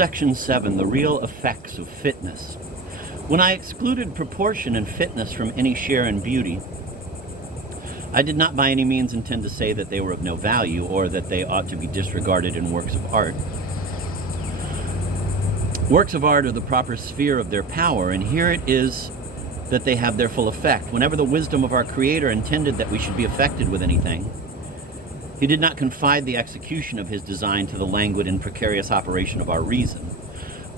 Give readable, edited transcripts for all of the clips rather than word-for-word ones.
Section 7, the real effects of fitness. When I excluded proportion and fitness from any share in beauty, I did not by any means intend to say that they were of no value or that they ought to be disregarded in works of art. Works of art are the proper sphere of their power, and here it is that they have their full effect. Whenever the wisdom of our Creator intended that we should be affected with anything, He did not confide the execution of His design to the languid and precarious operation of our reason,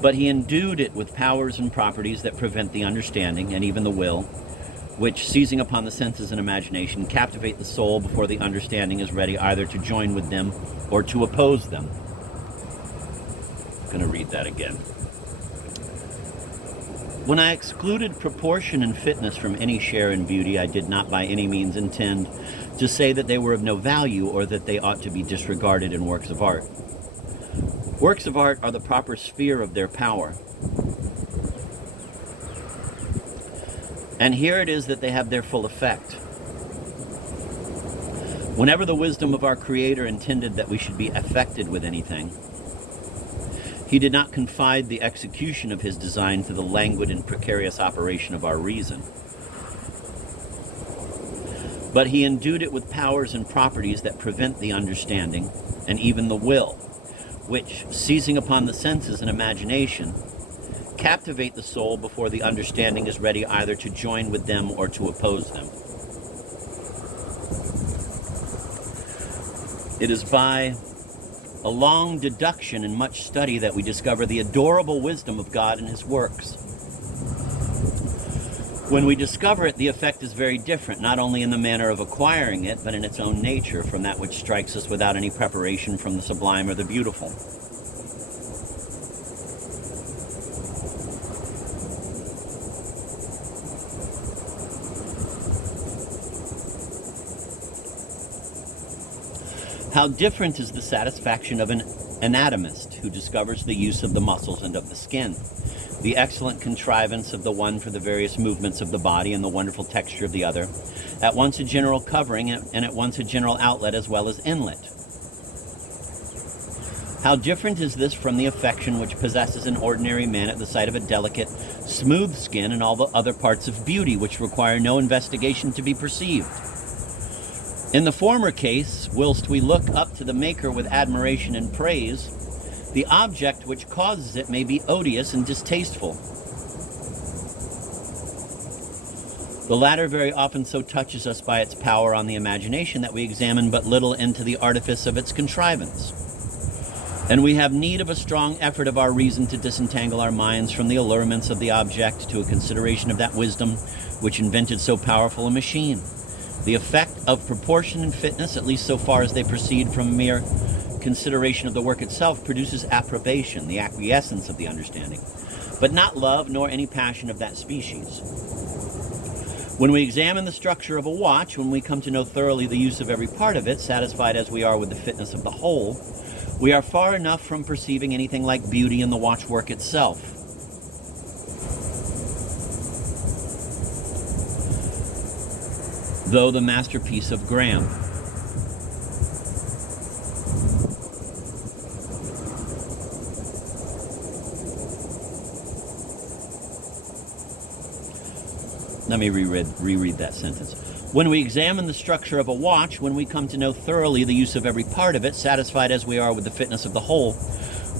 but He endued it with powers and properties that prevent the understanding and even the will, which, seizing upon the senses and imagination, captivate the soul before the understanding is ready either to join with them or to oppose them. I'm going to read that again. When I excluded proportion and fitness from any share in beauty, I did not by any means intend to say that they were of no value or that they ought to be disregarded in works of art. Works of art are the proper sphere of their power. And here it is that they have their full effect. Whenever the wisdom of our Creator intended that we should be affected with anything, He did not confide the execution of His design to the languid and precarious operation of our reason, but He endued it with powers and properties that prevent the understanding and even the will, which, seizing upon the senses and imagination, captivate the soul before the understanding is ready either to join with them or to oppose them. It is by a long deduction and much study that we discover the adorable wisdom of God and His works. When we discover it, the effect is very different, not only in the manner of acquiring it, but in its own nature, from that which strikes us without any preparation from the sublime or the beautiful. How different is the satisfaction of an anatomist who discovers the use of the muscles and of the skin, the excellent contrivance of the one for the various movements of the body and the wonderful texture of the other, at once a general covering and at once a general outlet as well as inlet. How different is this from the affection which possesses an ordinary man at the sight of a delicate, smooth skin and all the other parts of beauty which require no investigation to be perceived. In the former case, whilst we look up to the Maker with admiration and praise, the object which causes it may be odious and distasteful. The latter very often so touches us by its power on the imagination that we examine but little into the artifice of its contrivance. And we have need of a strong effort of our reason to disentangle our minds from the allurements of the object to a consideration of that wisdom which invented so powerful a machine. The effect of proportion and fitness, at least so far as they proceed from mere consideration of the work itself, produces approbation, the acquiescence of the understanding, but not love nor any passion of that species. When we examine the structure of a watch, when we come to know thoroughly the use of every part of it, satisfied as we are with the fitness of the whole, we are far enough from perceiving anything like beauty in the watchwork itself. Though the masterpiece of Graham. Let me reread that sentence. When we examine the structure of a watch, when we come to know thoroughly the use of every part of it, satisfied as we are with the fitness of the whole,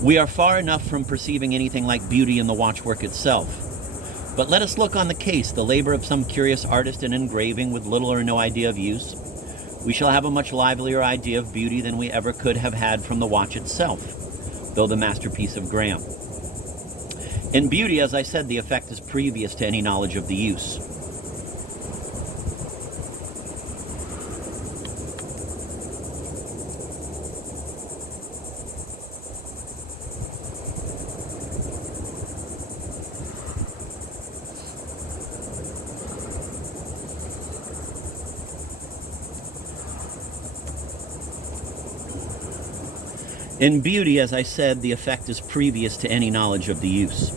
we are far enough from perceiving anything like beauty in the watchwork itself. But let us look on the case, the labor of some curious artist in engraving with little or no idea of use. We shall have a much livelier idea of beauty than we ever could have had from the watch itself, though the masterpiece of Graham. In beauty, as I said, the effect is previous to any knowledge of the use. In beauty, as I said, the effect is previous to any knowledge of the use.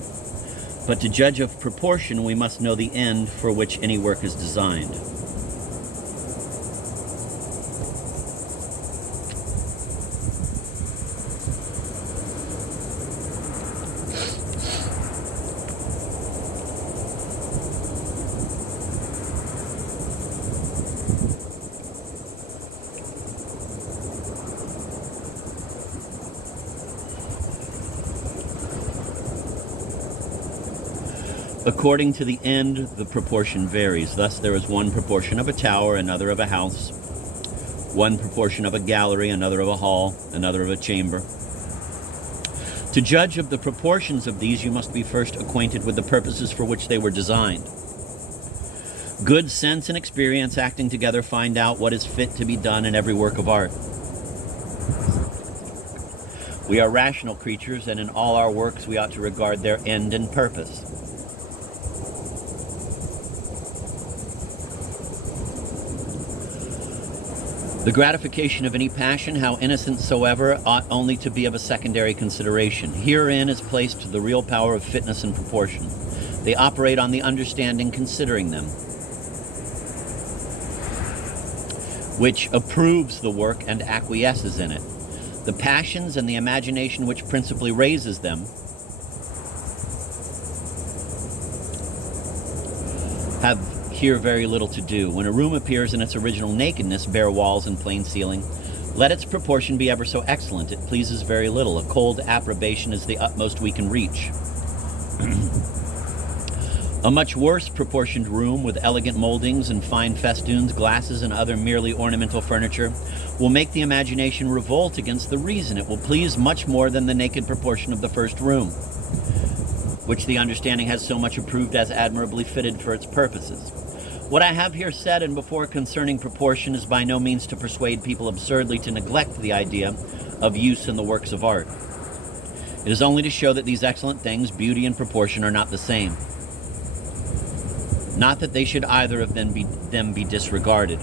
But to judge of proportion, we must know the end for which any work is designed. According to the end, the proportion varies. Thus, there is one proportion of a tower, another of a house, one proportion of a gallery, another of a hall, another of a chamber. To judge of the proportions of these, you must be first acquainted with the purposes for which they were designed. Good sense and experience acting together find out what is fit to be done in every work of art. We are rational creatures, and in all our works we ought to regard their end and purpose. The gratification of any passion, how innocent soever, ought only to be of a secondary consideration. Herein is placed the real power of fitness and proportion. They operate on the understanding considering them, which approves the work and acquiesces in it. The passions and the imagination which principally raises them have here very little to do. When a room appears in its original nakedness, bare walls and plain ceiling, let its proportion be ever so excellent, it pleases very little. A cold approbation is the utmost we can reach. A much worse proportioned room with elegant moldings and fine festoons, glasses, and other merely ornamental furniture will make the imagination revolt against the reason. It will please much more than the naked proportion of the first room, which the understanding has so much approved as admirably fitted for its purposes. What I have here said and before concerning proportion is by no means to persuade people absurdly to neglect the idea of use in the works of art. It is only to show that these excellent things, beauty and proportion, are not the same. Not that they should either of them be disregarded.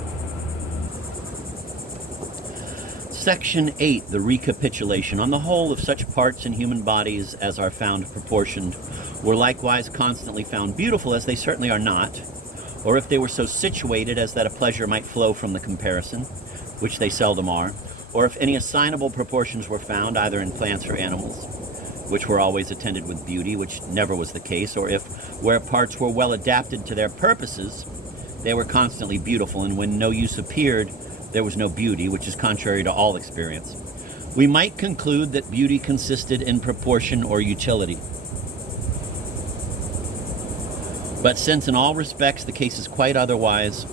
Section 8, the recapitulation. On the whole, if such parts in human bodies as are found proportioned were likewise constantly found beautiful, as they certainly are not, or if they were so situated as that a pleasure might flow from the comparison, which they seldom are, or if any assignable proportions were found either in plants or animals, which were always attended with beauty, which never was the case, or if, where parts were well adapted to their purposes, they were constantly beautiful, and when no use appeared, there was no beauty, which is contrary to all experience. We might conclude that beauty consisted in proportion or utility. But since in all respects the case is quite otherwise,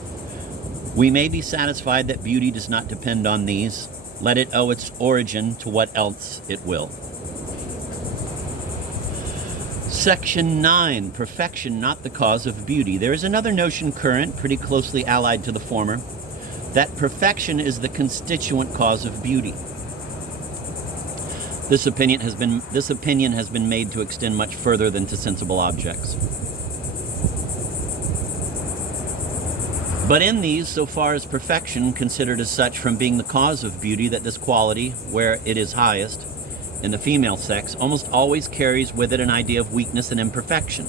we may be satisfied that beauty does not depend on these. Let it owe its origin to what else it will. Section 9, perfection not the cause of beauty. There is another notion current, pretty closely allied to the former, that perfection is the constituent cause of beauty. This opinion has been made to extend much further than to sensible objects. But in these, so far as perfection, considered as such from being the cause of beauty, that this quality, where it is highest, in the female sex, almost always carries with it an idea of weakness and imperfection.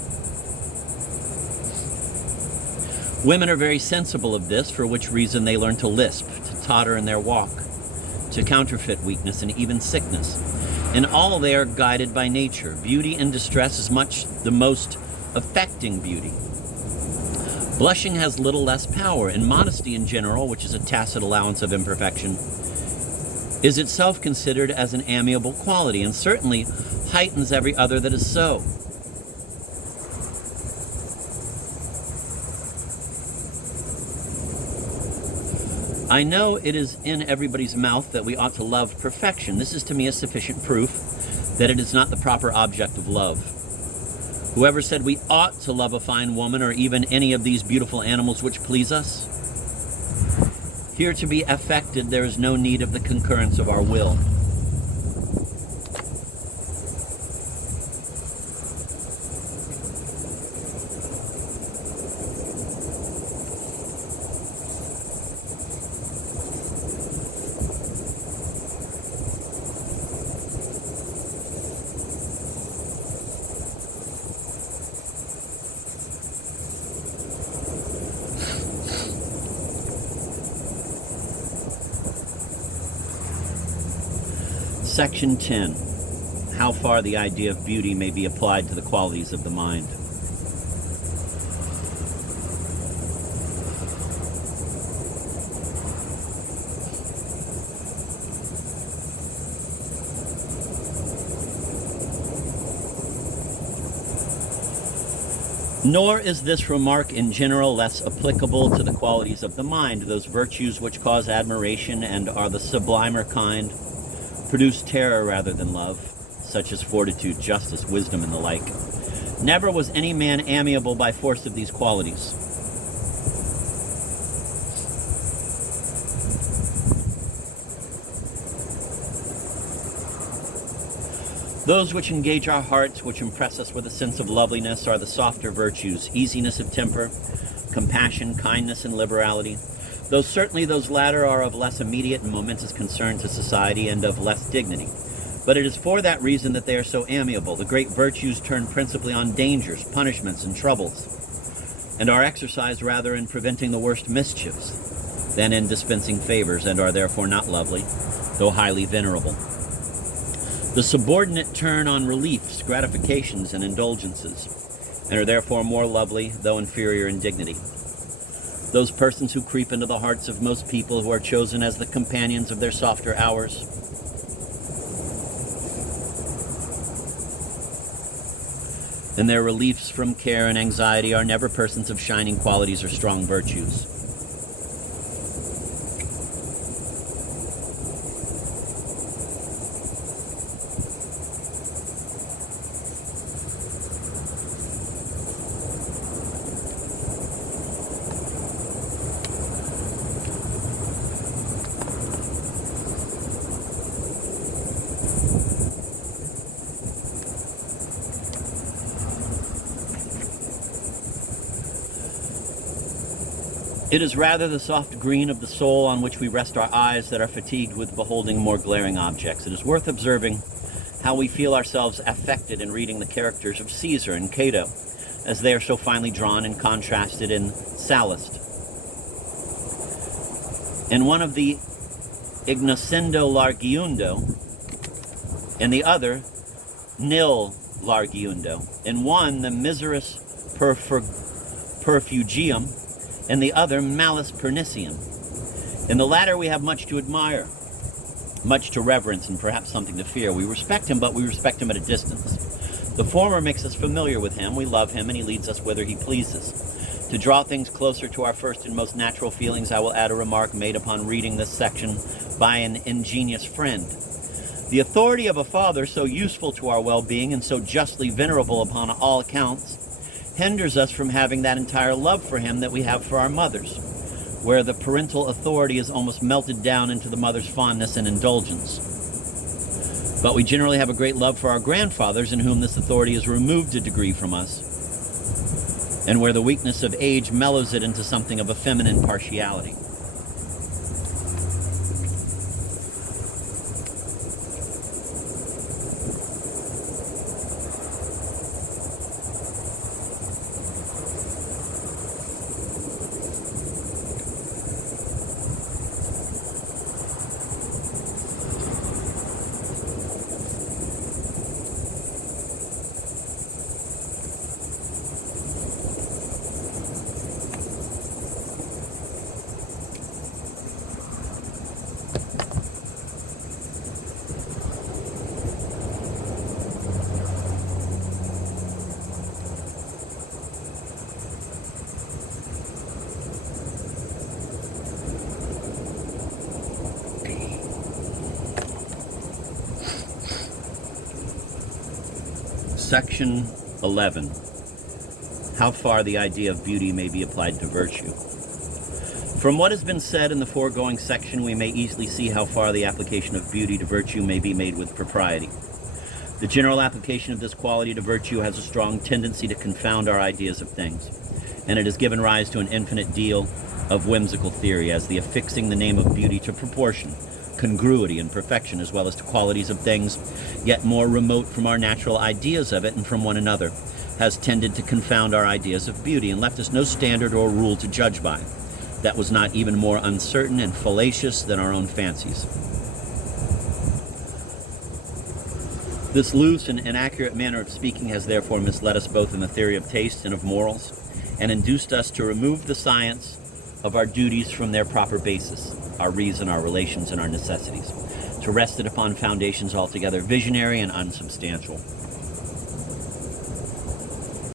Women are very sensible of this, for which reason they learn to lisp, to totter in their walk, to counterfeit weakness and even sickness. In all they are guided by nature. Beauty in distress is much the most affecting beauty. Blushing has little less power, and modesty in general, which is a tacit allowance of imperfection, is itself considered as an amiable quality, and certainly heightens every other that is so. I know it is in everybody's mouth that we ought to love perfection. This is to me a sufficient proof that it is not the proper object of love. Whoever said we ought to love a fine woman or even any of these beautiful animals which please us? Here to be affected, there is no need of the concurrence of our will. Section 10. How far the idea of beauty may be applied to the qualities of the mind. Nor is this remark in general less applicable to the qualities of the mind. Those virtues which cause admiration and are the sublimer kind produce terror rather than love, such as fortitude, justice, wisdom, and the like. Never was any man amiable by force of these qualities. Those which engage our hearts, which impress us with a sense of loveliness, are the softer virtues, easiness of temper, compassion, kindness, and liberality. Though certainly those latter are of less immediate and momentous concern to society and of less dignity. But it is for that reason that they are so amiable. The great virtues turn principally on dangers, punishments, and troubles, and are exercised rather in preventing the worst mischiefs than in dispensing favors, and are therefore not lovely, though highly venerable. The subordinate turn on reliefs, gratifications, and indulgences, and are therefore more lovely, though inferior in dignity. Those persons who creep into the hearts of most people, who are chosen as the companions of their softer hours, and their reliefs from care and anxiety, are never persons of shining qualities or strong virtues. It is rather the soft green of the soul on which we rest our eyes that are fatigued with beholding more glaring objects. It is worth observing how we feel ourselves affected in reading the characters of Caesar and Cato, as they are so finely drawn and contrasted in Sallust. In one of the Ignoscendo Largiundo, in the other Nil Largiundo. In one, the Miseris Perfugium, in the other, Malus Pernicium. In the latter, we have much to admire, much to reverence, and perhaps something to fear. We respect him, but we respect him at a distance. The former makes us familiar with him, we love him, and he leads us whither he pleases. To draw things closer to our first and most natural feelings, I will add a remark made upon reading this section by an ingenious friend. The authority of a father, so useful to our well-being and so justly venerable upon all accounts, hinders us from having that entire love for him that we have for our mothers, where the parental authority is almost melted down into the mother's fondness and indulgence. But we generally have a great love for our grandfathers, in whom this authority is removed a degree from us, and where the weakness of age mellows it into something of a feminine partiality. Section 11. How far the idea of beauty may be applied to virtue. From what has been said in the foregoing section, we may easily see how far the application of beauty to virtue may be made with propriety. The general application of this quality to virtue has a strong tendency to confound our ideas of things, and it has given rise to an infinite deal of whimsical theory, as the affixing the name of beauty to proportion, congruity, and perfection, as well as to qualities of things yet more remote from our natural ideas of it and from one another, has tended to confound our ideas of beauty, and left us no standard or rule to judge by that was not even more uncertain and fallacious than our own fancies. This loose and inaccurate manner of speaking has therefore misled us both in the theory of taste and of morals, and induced us to remove the science of our duties from their proper basis, our reason, our relations, and our necessities, to rest it upon foundations altogether visionary and unsubstantial.